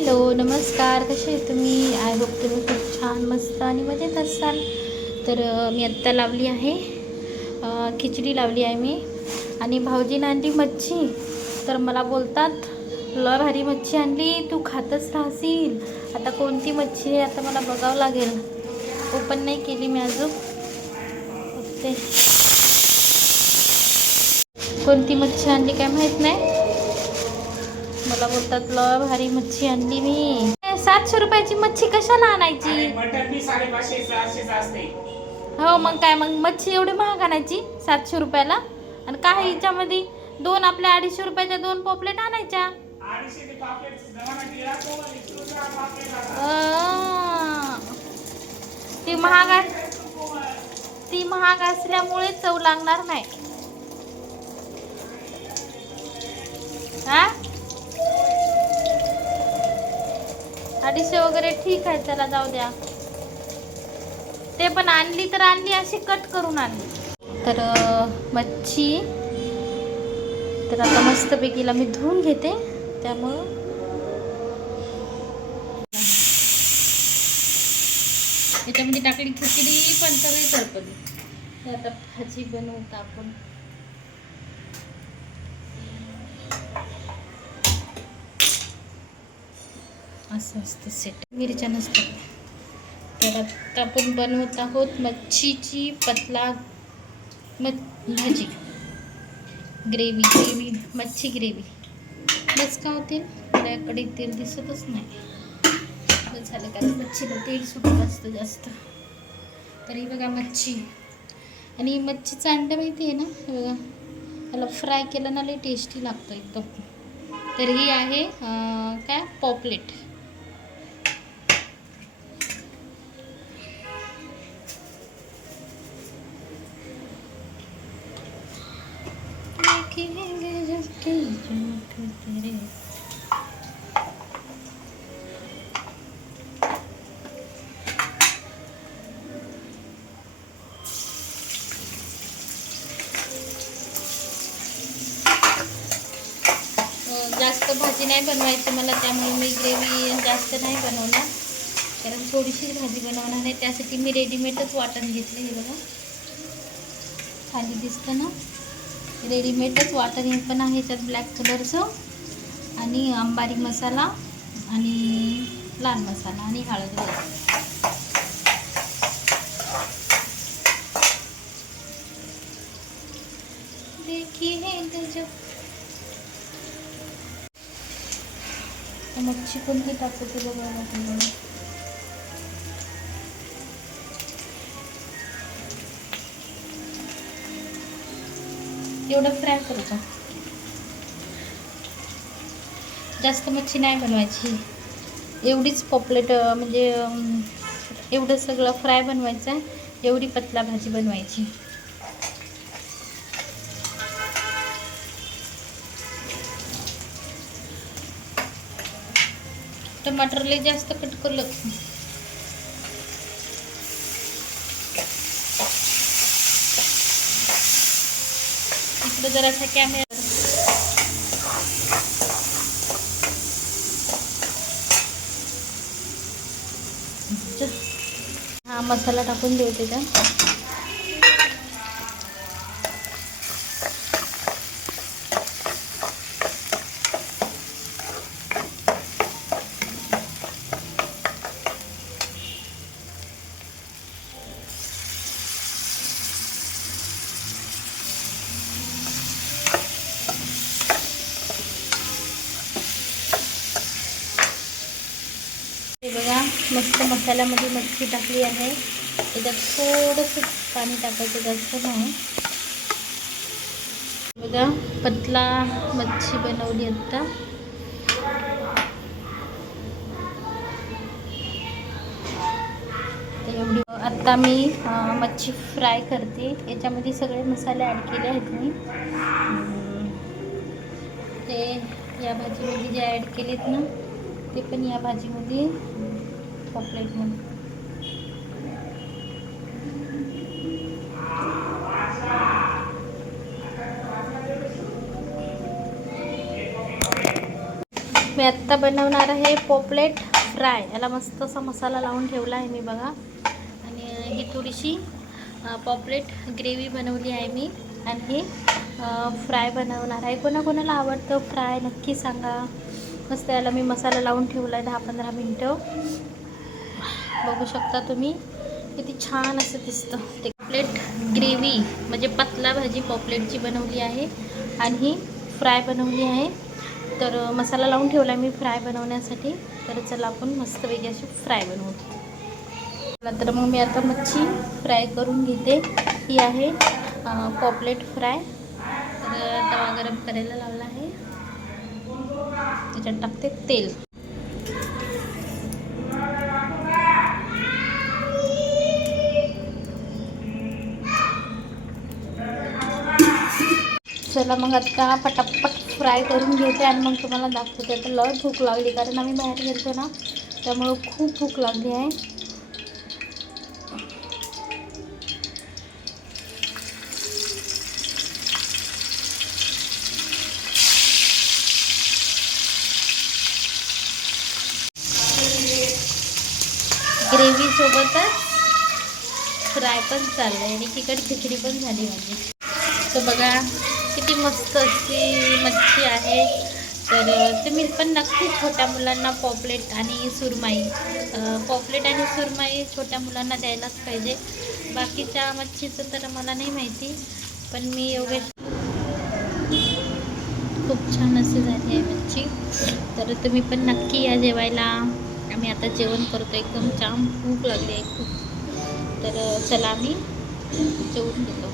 Hello नमस्कार. कसे आहे तुम्ही? आय होप तुम्ही खूप छान मस्त आणि मजेत असाल. तर मी आत्ता लावली आहे. खिचडी लावली आहे मी. आणि भाऊजीनं आणली मच्छी. तर मला बोलतात ल भारी मच्छी आणली तू खातच राहशील. आता कोणती मच्छी आहे आता मला बघावं लागेल. ओपन नाही केली मी अजून. ते कोणती मच्छी आणली काय माहीत नाही. मला बोलतात ल भारी मच्छी आणली मी. सातशे रुपयाची मच्छी कशाला आणायची? हो मग काय मग मच्छी एवढी महाग आणायची सातशे रुपयाला? आणि काही याच्यामध्ये? दोन आपल्या अडीचशे रुपयाच्या दोन पॉपलेट आणायच्या. ते महाग ती महाग असल्यामुळे चव लागणार नाही. हा अडीचशे वगैरे ठीक आहे चला जाऊ द्या. ते पण आणली तर आणली अशी कट करून आणली. तर मच्छी. तर आता मस्तपैकीला मी धुवून घेते त्यामुळं. याच्यामध्ये टाकली खिचडी पण सगळी सरपली आता भाजी बनवू आपण. असं असतं सेट मिरच्या नसतात. तर आत्ता आपण बनवत आहोत मच्छीची पतला मच भाजी. ग्रेव्ही ग्रेव्ही मच्छी ग्रेव्ही बस का होतील आपल्याकडे तेल दिसतच नाही. झालं कारण मच्छीला तेल सुटत असतं जास्त. तरी बघा मच्छी. आणि मच्छीचं अंडं माहिती आहे ना? हे बघा त्याला फ्राय केलं ना लई टेस्टी लागतं एकदम. तर ही आहे काय? पॉपलेट झुकेंगे झुके झुक तेरे जास्त भाजी नाही बनवायची मला त्यामुळे मी ग्रेव्ही जास्त नाही बनवणार. कारण थोडीशीच भाजी बनवणार आहे त्यासाठी मी रेडीमेडच वाटण घेतलं हे बघा. खाली दिसतं ना? रेडीमेडच वॉटर हे पण आहे ह्याच्यात ब्लॅक कलरचं आणि अंबारी मसाला आणि लाल मसाला आणि हळद देखिए गजब. मच्छी कोणती टाकतो ते बघायला एवढं फ्राय करतो जास्त मच्छी नाही बनवायची. एवढीच पॉपलेट म्हणजे एवढं सगळं फ्राय बनवायचं एवढी पतला भाजी बनवायची. टमाटरले जास्त कट करलं इकडं जरासा कॅमेरा हा मसाला टाकून देऊ त्याच्यात हे बघा मस्त मसाल्यामध्ये मच्छी टाकली आहे. त्याच्यात थोडंसं पाणी टाकायचं जास्त नाही. बघा पतला मच्छी बनवली आत्ता एवढी आत्ता मी मच्छी फ्राय करते. याच्यामध्ये सगळे मसाले ॲड केले आहेत मी. ते या भाजीमध्ये जे ॲड केलेत ना ते पण या भाजीमध्ये पॉपलेटमध्ये मी आत्ता बनवणार आहे पोपलेट फ्राय. याला मस्त असा मसाला लावून ठेवला आहे मी बघा. आणि ही थोडीशी पॉपलेट ग्रेव्ही बनवली आहे मी. आणि हे फ्राय बनवणार आहे. कोणाकोणाला आवडतं फ्राय नक्की सांगा. मस्त याला मी मसाला लावून ठेवला आहे दहा पंधरा मिनटं. बघू शकता तुम्ही. किती छान असं दिसतं. ते पॉपलेट ग्रेव्ही म्हणजे पतला भाजी पॉपलेटची बनवली आहे. आणि ही फ्राय बनवली आहे. तर मसाला लावून ठेवला मी फ्राय बनवण्यासाठी. तर चला आपण मस्तपैकी अशी फ्राय बनवू. चला तर मग मी आता मच्छी फ्राय करून घेते. ही आहे पॉपलेट फ्राय तर तवा गरम करायला लावला आहे. त्याच्यात टाकते तेल. चला मग आता पटापट फ्राय करून घेते आणि मग तुम्हाला दाखवते. आता लय भूक लागली कारण आम्ही बाहेर गेलतो ना त्यामुळं खूप भूक लागली आहे. ग्रेव्हीसोबतच फ्राय पण चाललं आहे आणि तिकड खिचडी पण झाली माझी. तर बघा किती मस्त अशी मच्छी आहे. तर तुम्ही पण नक्की छोट्या मुलांना पॉपलेट आणि सुरमाई पॉपलेट आणि सुरमाई छोट्या मुलांना द्यायलाच पाहिजे. बाकीच्या मच्छीचं तर मला नाही माहिती पण मी एवढे खूप छान अशी झाली आहे मच्छी. तर तुम्ही पण नक्की या जेवायला. आम्ही आता जेवण करतो एकदम जाम भूक लागली आहे खूप. तर चला आम्ही जेवून घेतो.